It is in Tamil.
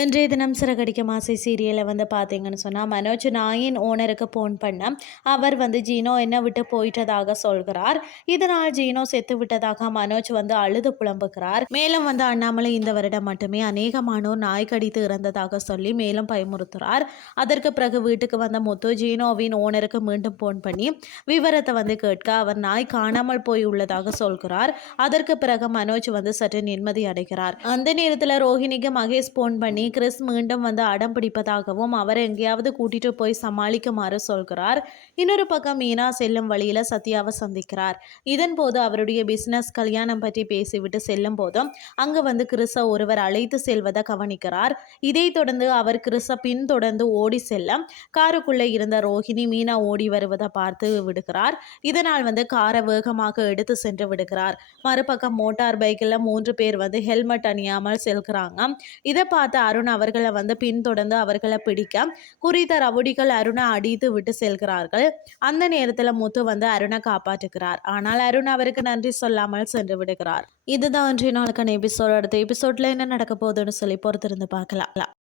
இன்றைய தினம் சிறகடிக்க மாசை சீரியலில் வந்து பார்த்தீங்கன்னு சொன்னால் மனோஜ் நாயின் ஓனருக்கு ஃபோன் பண்ண அவர் வந்து ஜீனோ என்ன விட்டு போயிட்டதாக சொல்கிறார். இதனால் ஜீனோ செத்து விட்டதாக மனோஜ் வந்து அழுது புலம்புகிறார். மேலும் வந்து அண்ணாமலை இந்த வருடம் மட்டுமே அநேகமானோர் நாய் கடித்து இறந்ததாக சொல்லி மேலும் பயமுறுத்துறார். அதற்கு பிறகு வீட்டுக்கு வந்த முத்து ஜீனோவின் ஓனருக்கு மீண்டும் ஃபோன் பண்ணி விவரத்தை வந்து கேட்க அவர் நாய் காணாமல் போய் உள்ளதாக சொல்கிறார். அதற்கு பிறகு மனோஜ் வந்து சற்று நிம்மதி அடைகிறார். அந்த நேரத்தில் ரோஹிணிக்கு மகேஷ் ஃபோன் பண்ணி கிறிஸ் மீண்டும் வந்து அடம் பிடிப்பதாகவும் அவரை எங்கேயாவது கூட்டிட்டு போய் சமாளிக்குமாறு சொல்கிறார். இன்னொரு பக்கம் மீனா செல்லும் வழியில சத்யாவை சந்திக்கிறார். இதன் போது அவருடைய பிசினஸ் கல்யாணம் பற்றி பேசிவிட்டு செல்லும் போதும் அங்கு வந்து கிறிஸை ஒருவர் அழைத்து செல்வதை கவனிக்கிறார். இதைத் தொடர்ந்து அவர் கிறிஸை பின்தொடர்ந்து ஓடி செல்ல காருக்குள்ளே இருந்த ரோஹிணி மீனா ஓடி வருவதை பார்த்து விடுகிறார். இதனால் வந்து காரை வேகமாக எடுத்து சென்று விடுகிறார். மறுபக்கம் மோட்டார் பைக்கில் மூன்று பேர் வந்து ஹெல்மெட் அணியாமல் செல்கிறாங்க. இதை பார்த்து அருண் அவர்களை வந்து பின்தொடர்ந்து அவர்களை பிடிக்க குறித்த ரவுடிகள் அருணை அடித்து விட்டு செல்கிறார்கள். அந்த நேரத்தில் முத்து வந்து அருணை காப்பாற்றுகிறார். ஆனால் அருண் அவருக்கு நன்றி சொல்லாமல் சென்று விடுகிறார். இதுதான் இன்றைய நாளுக்கான எபிசோட் அடுத்த எபிசோட்ல என்ன நடக்க போகுதுன்னு சொல்லி பொறுத்திருந்து பார்க்கலாம்.